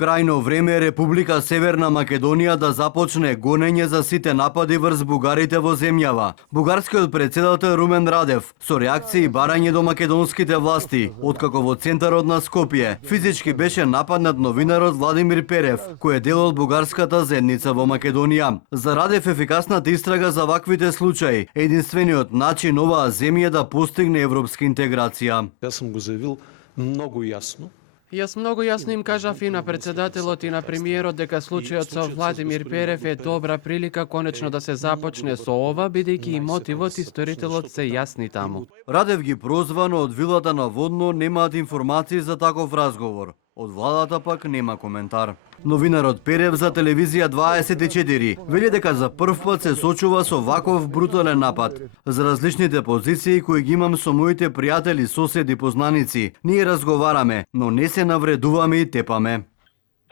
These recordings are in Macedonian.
Крајно време е Република Северна Македонија да започне гонење за сите напади врз бугарите во земјава. Бугарскиот председател Румен Радев со реакции и барање до македонските власти, откако во центарот на Скопје физички беше нападнат новинарот Владимир Перев, кој е дел од бугарската заедница во Македонија. За Радев ефикасната истрага за ваквите случаи е единствениот начин оваа земја да постигне европска интеграција. Јас сум го заявил многу јасно. Јас многу јасно им кажав и на председателот и на премиерот дека случајот со Владимир Перев е добра прилика конечно да се започне со ова, бидејќи и мотивот и сторителот се јасни таму. Радев ги прозва, но од вилата наводно немаат информации за таков разговор. Од владата пак нема коментар. Новинарот Перев за телевизија 24 вели дека за прв пат се сочува со ваков брутален напад. За различните позиции кои ги имам со моите пријатели, соседи, познаници, ние разговараме, но не се навредуваме и тепаме.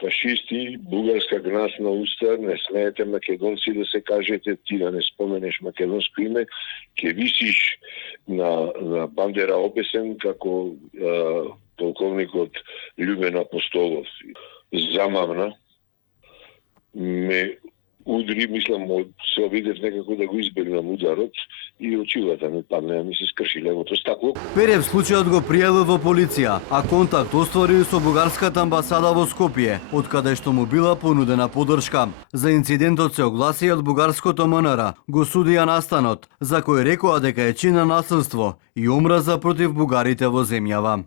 Фашисти, бугарска гнасна уста, не смеете македонци да се кажете, ти да не споменеш македонско име, ќе висиш на бандера обесен како полковникот Љубен Апостолов. Замавна, ме удри, мислам, се обидев некако да го избегнам ударот и очилата ми падна, ми се скрши левото стакло. Перев случајот го пријави во полиција, а контакт оствари со бугарската амбасада во Скопје, од каде што му била понудена поддршка. За инцидентот се огласи од бугарското МНР, го судија настанот, за кој рекоа дека е чин на насилство и омраза против бугарите во земјава.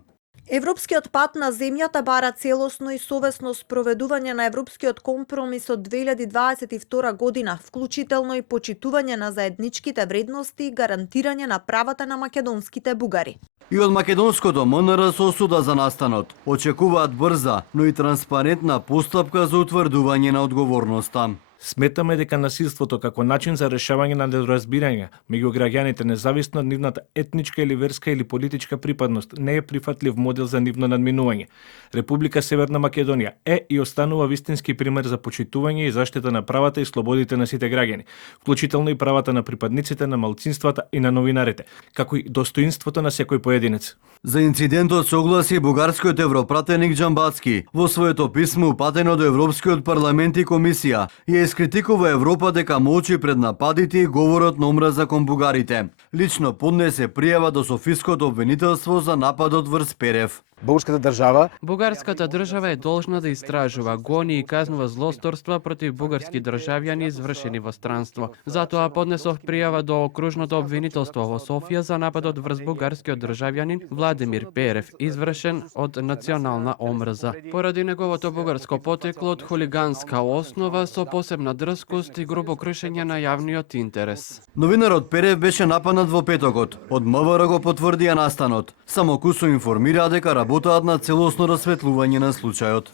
Европскиот пат на земјата бара целосно и совесно спроведување на европскиот компромис од 2022 година, вклучително и почитување на заедничките вредности и гарантирање на правата на македонските бугари. И од македонското МНР се осуда за настанот. Очекуваат брза, но и транспарентна постапка за утврдување на одговорноста. Сметаме дека насилството како начин за решавање на недоразбирање меѓу граѓаните независно од нивната етничка или верска или политичка припадност не е прифатлив модел за нивно надминување. Република Северна Македонија е и останува вистински пример за почитување и заштита на правата и слободите на сите граѓани, вклучително и правата на припадниците на малцинствата и на новинарите, како и достоинството на секој поединец. За инцидентот се огласи бугарскиот европратеник Џамбацки во своето писмо упатено до Европскиот парламент и комисија и критикува Европа дека молчи пред нападите и говорот на омраза кон бугарите. Лично поднесе пријава до Софиското обвинителство за нападот врз Перев. Бугарската држава е должна да истражува, гони и казнува злосторства против бугарски државјани извршени во странство. Затоа поднесов пријава до окружното обвинителство во Софија за нападот врз бугарскиот државјанин Владимир Перев, извршен од национална омраза. Поради неговото бугарско потекло од хулиганска основа со посебна дрскост и грубо кршење на јавниот интерес. Новинарот Перев беше нападнат во петокот. Од МВР го потврдија настанот. Само Кусо информира дека работаат на целосно расветлување на случајот.